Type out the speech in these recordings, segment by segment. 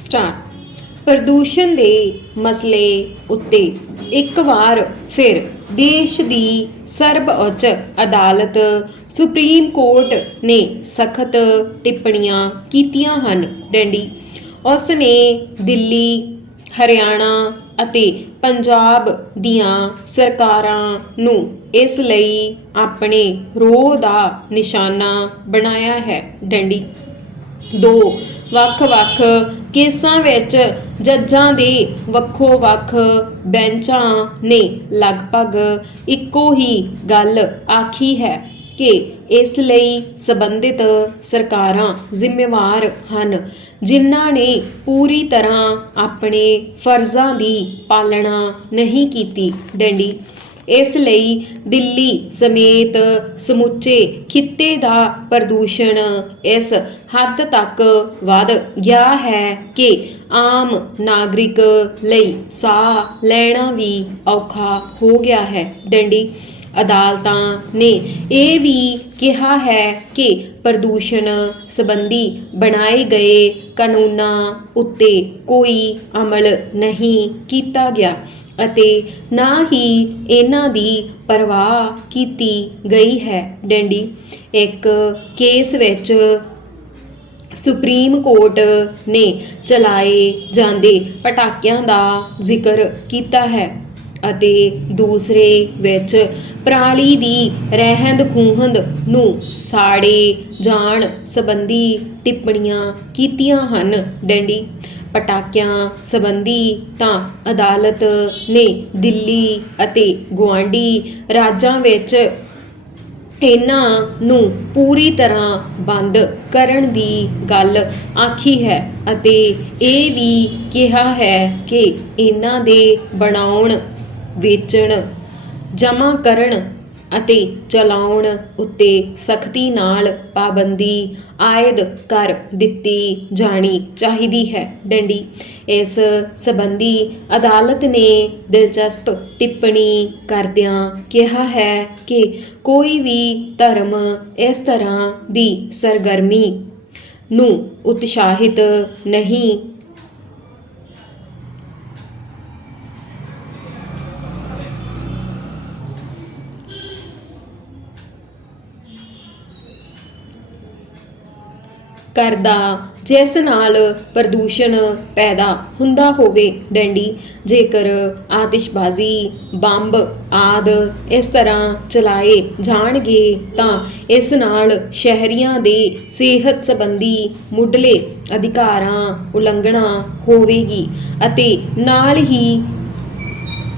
Start. ਪ੍ਰਦੂਸ਼ਣ ਦੇ ਮਸਲੇ ਉੱਤੇ ਇੱਕ ਵਾਰ ਫਿਰ ਦੇਸ਼ ਦੀ ਸਰਵਉੱਚ ਅਦਾਲਤ ਸੁਪਰੀਮ ਕੋਰਟ ਨੇ ਸਖਤ ਟਿੱਪਣੀਆਂ ਕੀਤੀਆਂ ਹਨ। ਡੰਡੀ ਉਸ ਨੇ ਦਿੱਲੀ, ਹਰਿਆਣਾ ਅਤੇ ਪੰਜਾਬ ਦੀਆਂ ਸਰਕਾਰਾਂ ਨੂੰ ਇਸ ਲਈ ਆਪਣੇ ਰੋਹ ਦਾ ਨਿਸ਼ਾਨਾ ਬਣਾਇਆ ਹੈ। ਡੰਡੀ, ਦੋ ਵੱਖ-ਵੱਖ ਕੇਸਾਂ ਵਿੱਚ ਜੱਜਾਂ ਦੇ ਵੱਖੋ-ਵੱਖ ਬੈਂਚਾਂ ਨੇ ਲਗਭਗ ਇੱਕੋ ਹੀ ਗੱਲ ਆਖੀ ਹੈ ਕਿ ਇਸ ਲਈ ਸੰਬੰਧਿਤ ਸਰਕਾਰਾਂ ਜ਼ਿੰਮੇਵਾਰ ਹਨ, ਜਿਨ੍ਹਾਂ ਨੇ ਪੂਰੀ ਤਰ੍ਹਾਂ ਆਪਣੇ ਫਰਜ਼ਾਂ ਦੀ ਪਾਲਣਾ ਨਹੀਂ ਕੀਤੀ, ਡੰਡੀ। ਇਸ ਲਈ ਦਿੱਲੀ ਸਮੇਤ ਸਮੁੱਚੇ ਖਿੱਤੇ ਦਾ ਪ੍ਰਦੂਸ਼ਣ ਇਸ ਹੱਦ ਤੱਕ ਵੱਧ ਗਿਆ ਹੈ ਕਿ ਆਮ ਨਾਗਰਿਕ ਲਈ ਸਾਹ ਲੈਣਾ ਵੀ ਔਖਾ ਹੋ ਗਿਆ ਹੈ। ਡੰਡੀ ਅਦਾਲਤਾਂ ਨੇ ਇਹ ਵੀ ਕਿਹਾ ਹੈ ਕਿ ਪ੍ਰਦੂਸ਼ਣ ਸੰਬੰਧੀ ਬਣਾਏ ਗਏ ਕਾਨੂੰਨਾਂ ਉੱਤੇ ਕੋਈ ਅਮਲ ਨਹੀਂ ਕੀਤਾ ਗਿਆ। ਅਤੇ ਨਾ ਹੀ ਇਹਨਾਂ ਦੀ ਪਰਵਾਹ ਕੀਤੀ ਗਈ ਹੈ। ਡੈਂਡੀ, ਇੱਕ ਕੇਸ ਵਿੱਚ ਸੁਪਰੀਮ ਕੋਰਟ ਨੇ ਚਲਾਏ ਜਾਂਦੇ ਪਟਾਕਿਆਂ ਦਾ ਜ਼ਿਕਰ ਕੀਤਾ ਹੈ ਅਤੇ ਦੂਸਰੇ ਵਿੱਚ ਪਰਾਲੀ ਦੀ ਰਹਿੰਦ ਖੂਹੰਦ ਨੂੰ ਸਾੜੇ ਜਾਣ ਸੰਬੰਧੀ ਟਿੱਪਣੀਆਂ ਕੀਤੀਆਂ ਹਨ। ਡੈਂਡੀ ਪਟਾਕਿਆਂ ਸੰਬੰਧੀ ਤਾਂ ਅਦਾਲਤ ਨੇ ਦਿੱਲੀ ਅਤੇ ਗੁਆਂਢੀ ਰਾਜਾਂ ਵਿੱਚ ਇਹਨਾਂ ਨੂੰ ਪੂਰੀ ਤਰ੍ਹਾਂ ਬੰਦ ਕਰਨ ਦੀ ਗੱਲ ਆਖੀ ਹੈ ਅਤੇ ਇਹ ਵੀ ਕਿਹਾ ਹੈ ਕਿ ਇਹਨਾਂ ਦੇ ਬਣਾਉਣ, ਵੇਚਣ, ਜਮ੍ਹਾਂ ਕਰਨ ਅਤੇ ਚਲਾਉਣ ਉੱਤੇ ਸਖਤੀ ਨਾਲ ਪਾਬੰਦੀ ਆਇਦ ਕਰ ਦਿੱਤੀ ਜਾਣੀ ਚਾਹੀਦੀ ਹੈ। ਡੰਡੀ, ਇਸ ਸੰਬੰਧੀ ਅਦਾਲਤ ਨੇ ਦਿਲਚਸਪ ਟਿੱਪਣੀ ਕਰਦਿਆਂ ਕਿਹਾ ਹੈ ਕਿ ਕੋਈ ਵੀ ਧਰਮ ਇਸ ਤਰ੍ਹਾਂ ਦੀ ਸਰਗਰਮੀ ਨੂੰ ਉਤਸ਼ਾਹਿਤ ਨਹੀਂ ਕਰਦਾ, ਜਿਸ ਨਾਲ ਪ੍ਰਦੂਸ਼ਣ ਪੈਦਾ ਹੁੰਦਾ ਹੋਵੇ। ਡੰਡੀ, ਜੇਕਰ ਆਤਿਸ਼ਬਾਜ਼ੀ, ਬੰਬ ਆਦ ਇਸ ਤਰ੍ਹਾਂ ਚਲਾਏ ਜਾਣਗੇ, ਤਾਂ ਇਸ ਨਾਲ ਸ਼ਹਿਰੀਆਂ ਦੇ ਸਿਹਤ ਸੰਬੰਧੀ ਮੁੱਢਲੇ ਅਧਿਕਾਰਾਂ ਉਲੰਘਣਾ ਹੋਵੇਗੀ ਅਤੇ ਨਾਲ ਹੀ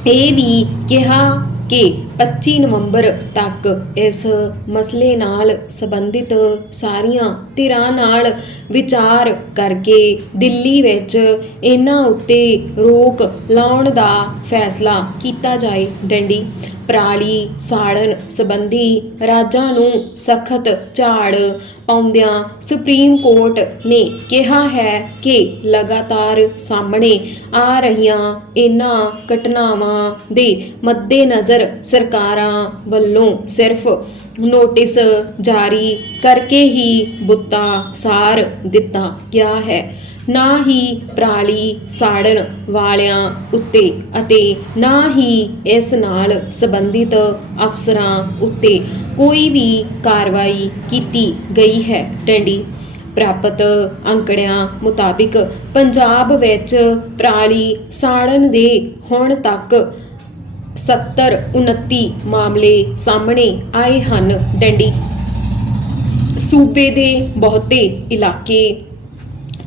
ਇਹ ਵੀ ਕਿਹਾ ਕਿ 25 ਨਵੰਬਰ ਤੱਕ ਇਸ ਮਸਲੇ ਨਾਲ ਸੰਬੰਧਿਤ ਸਾਰੀਆਂ ਧਿਰਾਂ ਨਾਲ ਵਿਚਾਰ ਕਰਕੇ ਦਿੱਲੀ ਵਿੱਚ ਇਹਨਾਂ ਉੱਤੇ ਰੋਕ ਲਾਉਣ ਦਾ ਫੈਸਲਾ ਕੀਤਾ ਜਾਏ। ਡੰਡੀ, ਪਰਾਲੀ ਸਾੜਨ ਸੰਬੰਧੀ ਰਾਜਾਂ ਨੂੰ ਸਖਤ ਝਾੜ ਪਾਉਂਦਿਆਂ ਸੁਪਰੀਮ ਕੋਰਟ ਨੇ ਕਿਹਾ ਹੈ ਕਿ ਲਗਾਤਾਰ ਸਾਹਮਣੇ ਆ ਰਹੀਆਂ ਇਹਨਾਂ ਘਟਨਾਵਾਂ ਦੇ ਮੱਦੇਨਜ਼ਰ ਸਰਕਾਰਾਂ ਵੱਲੋਂ ਸਿਰਫ ਨੋਟਿਸ ਜਾਰੀ ਕਰਕੇ ਹੀ ਬੁੱਤਾ ਸਾਰ ਦਿੱਤਾ ਗਿਆ ਹੈ। ਨਾ ਹੀ ਪਰਾਲੀ ਸਾੜਨ ਵਾਲਿਆਂ ਉੱਤੇ ਅਤੇ ਨਾ ਹੀ ਇਸ ਨਾਲ ਸੰਬੰਧਿਤ ਅਫਸਰਾਂ ਉੱਤੇ ਕੋਈ ਵੀ ਕਾਰਵਾਈ ਕੀਤੀ ਗਈ ਹੈ। ਟੈਂਡੀ ਪ੍ਰਾਪਤ ਅੰਕੜਿਆਂ ਮੁਤਾਬਿਕ ਪੰਜਾਬ ਵਿੱਚ ਪਰਾਲੀ ਸਾੜਨ ਦੇ ਹੁਣ ਤੱਕ 70 29 ਮਾਮਲੇ ਸਾਹਮਣੇ ਆਏ ਹਨ ਡੰਡੀ। ਸੂਬੇ ਦੇ ਬਹੁਤੇ ਇਲਾਕੇ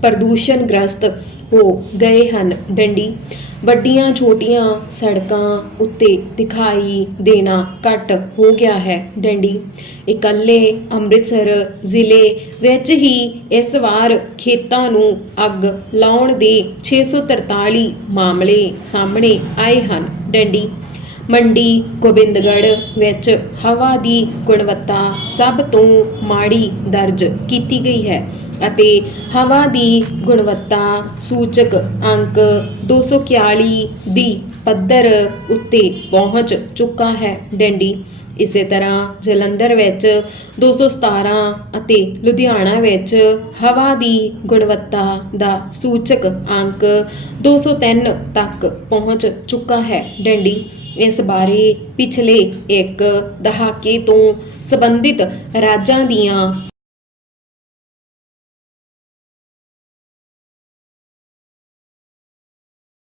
ਪ੍ਰਦੂਸ਼ਣ ਗ੍ਰਸਤ ਹੋ ਗਏ ਹਨ ਡੰਡੀ। ਵੱਡੀਆਂ ਛੋਟੀਆਂ ਸੜਕਾਂ ਉੱਤੇ ਦਿਖਾਈ ਦੇਣਾ ਘੱਟ ਹੋ ਗਿਆ ਹੈ ਡੰਡੀ। ਇਕੱਲੇ ਅੰਮ੍ਰਿਤਸਰ ਜ਼ਿਲ੍ਹੇ ਵਿੱਚ ਹੀ ਇਸ ਵਾਰ ਖੇਤਾਂ ਨੂੰ ਅੱਗ ਲਾਉਣ ਦੇ 643 ਮਾਮਲੇ ਸਾਹਮਣੇ ਆਏ ਹਨ ਡੰਡੀ। ਮੰਡੀ ਗੋਬਿੰਦਗੜ੍ਹ ਵਿੱਚ ਹਵਾ ਦੀ ਗੁਣਵੱਤਾ ਸਭ ਤੋਂ ਮਾੜੀ ਦਰਜ ਕੀਤੀ ਗਈ ਹੈ ਅਤੇ ਹਵਾ ਦੀ ਗੁਣਵੱਤਾ ਸੂਚਕ ਅੰਕ 241 ਦੀ ਪੱਧਰ ਉੱਤੇ ਪਹੁੰਚ ਚੁੱਕਾ ਹੈ ਡੈਂਡੀ। ਇਸੇ ਤਰ੍ਹਾਂ ਜਲੰਧਰ ਵਿੱਚ 217 ਅਤੇ ਲੁਧਿਆਣਾ ਵਿੱਚ ਹਵਾ ਦੀ ਗੁਣਵੱਤਾ ਦਾ ਸੂਚਕ ਅੰਕ 203 ਤੱਕ ਪਹੁੰਚ ਚੁੱਕਾ ਹੈ ਡੈਂਡੀ। ਇਸ ਬਾਰੇ ਪਿਛਲੇ ਇੱਕ ਦਹਾਕੇ ਤੋਂ ਸੰਬੰਧਿਤ ਰਾਜਾਂ ਦੀਆਂ